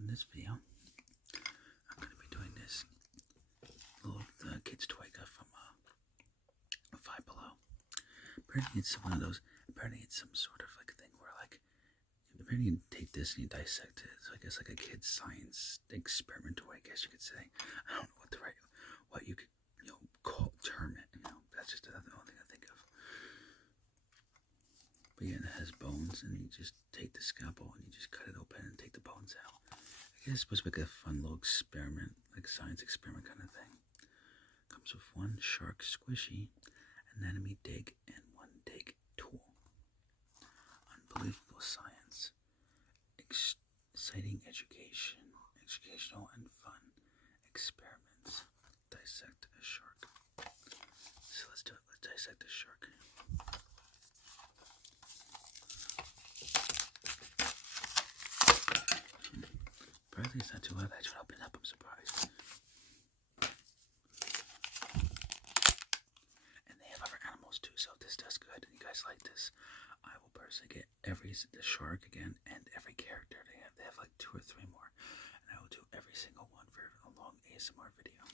in this video, I'm going to be doing this little kid's toy guy from Five Below. Apparently it's one of those, apparently it's some sort of like thing where like, apparently you take this and you dissect it. So I guess like a kid's science experiment toy, I guess you could say. I don't know what you could, term it, that's just another thing I think of. But yeah, it has bones, and you just take the scalpel and you just cut it open and take the bones out. I guess it's supposed to be like a fun little experiment, like science experiment kind of thing. Comes with one shark squishy, anatomy dig, and one dig tool. Unbelievable science, exciting educational and fun experiments. Dissect a shark. So let's do it. Let's dissect a shark. Surprisingly, it's not too loud. I just open it up. I'm surprised. And they have other animals too, so if this does good and you guys like this, I will personally get the shark again and every character they have. They have like 2 or 3 more, and I will do every single one for a long ASMR video.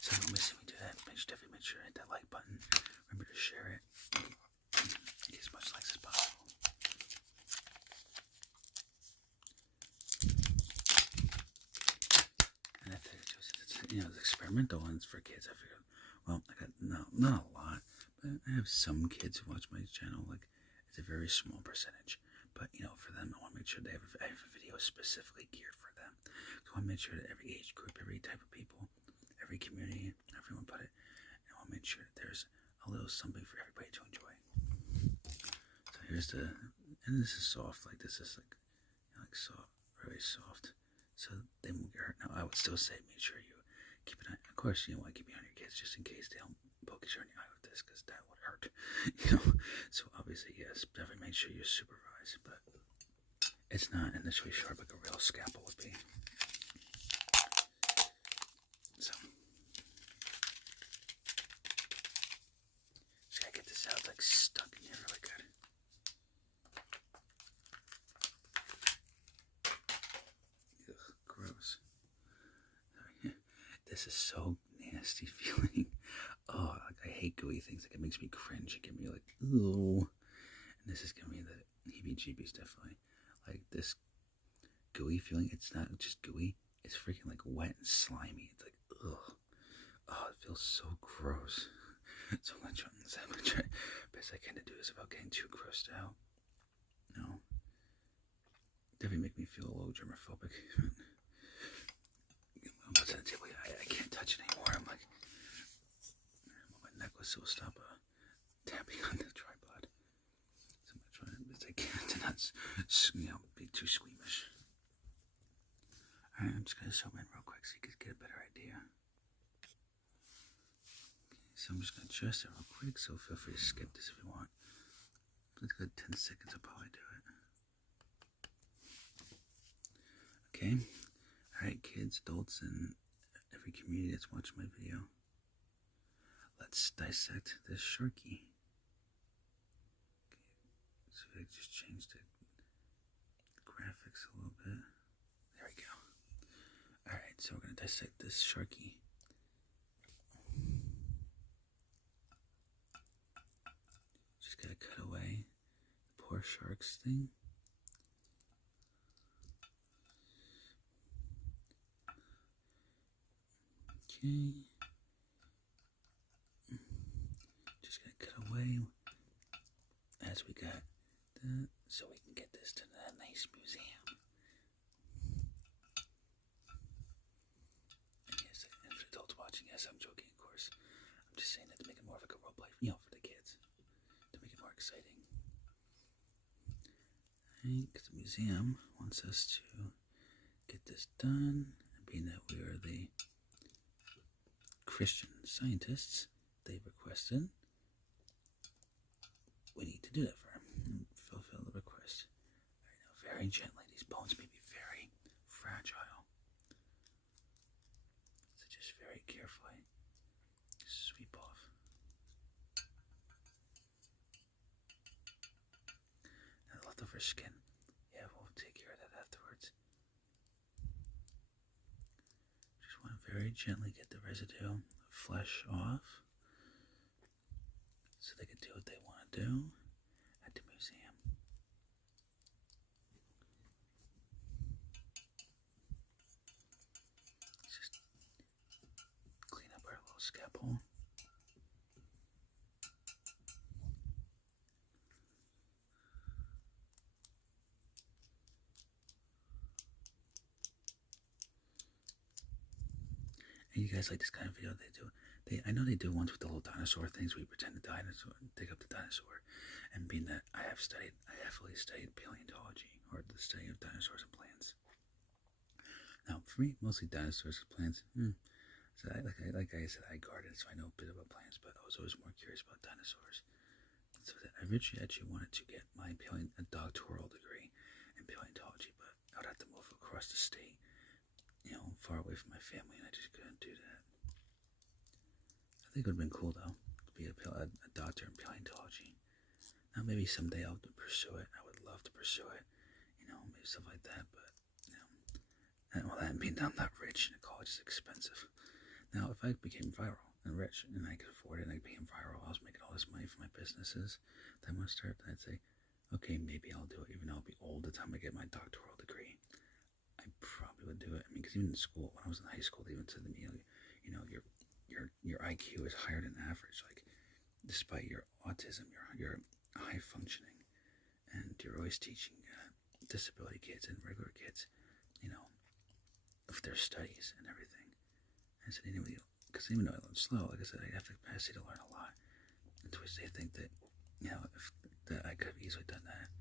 So don't miss me do that. Definitely make sure to hit that like button. Remember to share it. Get as much likes as possible. And I figured it's the experimental ones for kids. I figured, well, I got not a lot, but I have some kids who watch my channel. Like, it's a very small percentage. But for them, I want to make sure I have a video specifically geared for them. So I want to make sure that every age group, every type of people, every community, everyone put it. And I want to make sure that there's a little something for everybody to enjoy. So here's and this is soft. Like this is like soft, very soft. So they won't get hurt. Now I would still say make sure you keep it on. Of course, you want to keep it on your kids just in case they don't poke each other in the eye with this, because that would hurt. So obviously yes, definitely make sure you're supervised, but it's not initially sharp like a real scalpel would be. So just gotta get this out, like stuck in here really good. Ugh, gross. Sorry. This is so nasty feeling. Oh, like I hate gooey things. Like it makes me cringe. It gives me like, ooh. And this is giving me the heebie-jeebies, definitely. Like this gooey feeling. It's not just gooey. It's freaking like wet and slimy. It's like, ugh. Oh, it feels so gross. So I'm gonna try best I can to do this without getting too grossed out. No. Definitely make me feel a little germophobic. What's that table? I can't touch it anymore. I'm like, my necklace will stop tapping on the tripod. So I'm gonna try as best I can to not, be too squeamish. Alright, I'm just gonna zoom in real quick so you can get a better idea. So I'm just going to adjust it real quick, so feel free to skip this if you want. Let's go 10 seconds, I'll probably do it. Okay. Alright, kids, adults, and every community that's watching my video. Let's dissect this sharky. Okay, so I just changed the graphics a little bit. There we go. Alright, so we're going to dissect this sharky. Gotta cut away the poor shark's thing. Okay. Just gotta cut away as we got that, so we can get this to that nice museum. And yes, and for adults watching, yes, I'm joking, of course. I'm just saying that to make it more of like a role play, for the kids. To make it more exciting. Because the museum wants us to get this done, and being that we are the Christian scientists they requested, we need to do that for them. Fulfill the request. Alright, now very gently, these bones may be very fragile. So just very carefully sweep off. Now the leftover skin, yeah, we'll take care of that afterwards. very gently get the residue flesh off so they can do what they want to do at the museum. Just clean up our little scalpel. And you guys like this kind of video? I know they do ones with the little dinosaur things where you pretend the dinosaur, dig up the dinosaur. And being that I heavily studied paleontology, or the study of dinosaurs and plants. Now, for me, mostly dinosaurs and plants. So like I said, I garden, so I know a bit about plants, but I was always more curious about dinosaurs. So I originally actually wanted to get my a doctoral degree in paleontology, but I would have to move across the state, far away from my family, and I just couldn't do that. I think it would have been cool, though, to be a doctor in paleontology. Now, maybe someday I'll pursue it. I would love to pursue it, maybe stuff like that, but, that means I'm not rich, and college is expensive. Now, if I became viral and rich, and I could afford it, and I became viral, I was making all this money for my businesses that I want to start, then I'd say, okay, maybe I'll do it, even though I'll be old the time I get my doctoral degree. I probably would do it. I mean, because even in school, when I was in high school, they even said to me, your IQ is higher than average. Like, despite your autism, you're high functioning, and you're always teaching disability kids and regular kids, of their studies and everything. And I said, because even though I learn slow, like I said, I have the capacity to learn a lot. And to which they think that, that I could have easily done that.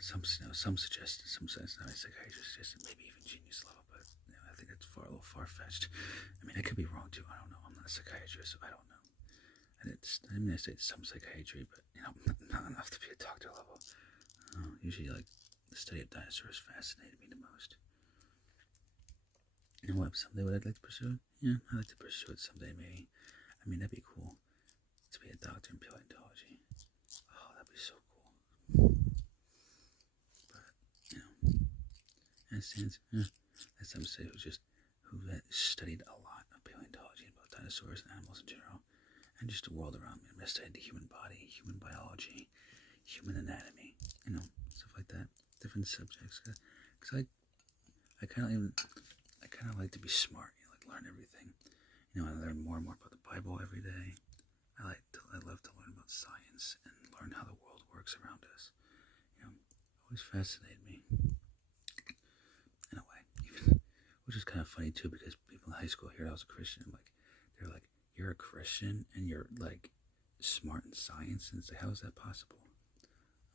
Some suggest, some psychiatrists suggested maybe even genius level, but I think that's a little far-fetched. I mean, I could be wrong too. I don't know. I'm not a psychiatrist, so I don't know. I say some psychiatry, but not enough to be a doctor level. Usually, like, the study of dinosaurs fascinated me the most. And what someday would I like to pursue it? Yeah, I'd like to pursue it someday, maybe. I mean, that'd be cool to be a doctor in paleontology. Oh, that'd be so cool. And it stands, as some say, who studied a lot of paleontology about dinosaurs and animals in general, and just the world around me. I studied the human body, human biology, human anatomy, stuff like that, different subjects. Because I kind of like to be smart, like learn everything. I learn more and more about the Bible every day. I love to learn about science and learn how the world works around us. Always fascinated me. In a way, which is kind of funny too, because people in high school heard I was a Christian. They're like, you're a Christian and you're like smart in science, and it's like, how is that possible?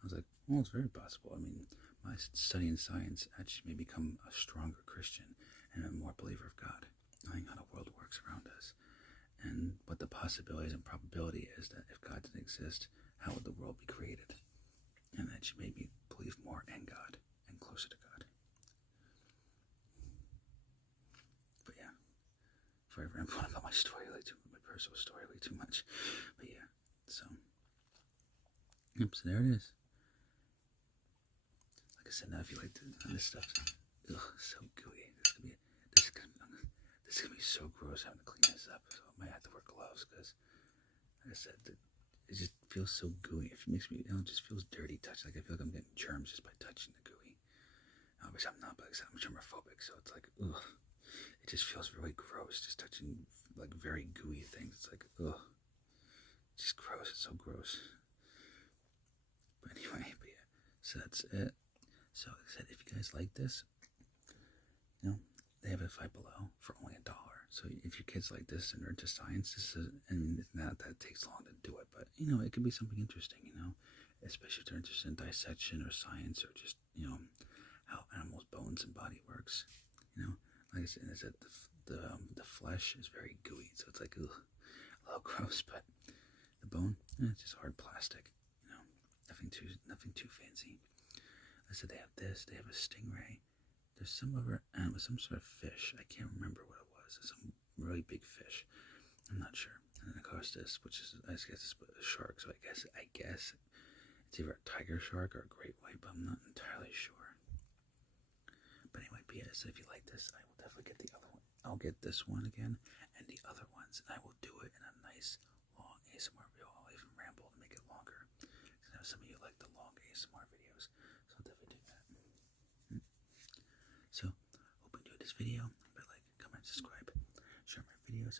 I was like, well, it's very possible. I mean, my studying science actually made me become a stronger Christian and a more believer of God, knowing how the world works around us, and what the possibilities and probability is that if God didn't exist, how would the world be created? And that she made me believe more in God and closer to God. But yeah, before I ramble on about my story, my personal story, way too much. But yeah, so there it is. Like I said, now if you like this stuff, so gooey. This is gonna be so gross having to clean this up. So I might have to wear gloves because, like I said, it just feels so gooey. It makes me, it just feels dirty touching. Like I feel like I'm getting germs just by touching the gooey. Which I'm not, but I'm germophobic, so it's like, ugh. It just feels really gross, just touching like very gooey things. It's like, ugh. It's just gross. It's so gross. But anyway, yeah. So that's it. So like I said, if you guys like this, they have it 5 Below for only $1. So if your kids like this and are into science, and not that it takes long to do it, but it could be something interesting, especially if they're interested in dissection or science, or just how animals' bones and body works. Like I said, the flesh is very gooey, so it's like, ugh, a little gross. But the bone, it's just hard plastic. Nothing too fancy. I said they have this. They have a stingray. There's some other animal, some sort of fish. I can't remember what it was. It's some really big fish. I'm not sure. And then of course this, which is, I guess it's a shark. So I guess it's either a tiger shark or a great white, but I'm not entirely sure. But anyway, P.S. If you like this, I will definitely get the other one. I'll get this one again and the other ones, and I will do it in a nice long ASMR video. I'll even ramble to make it longer. I know some of you like the long ASMR videos, so I'll definitely do that. So, hope you enjoyed this video. Remember, like, comment, subscribe, share my videos.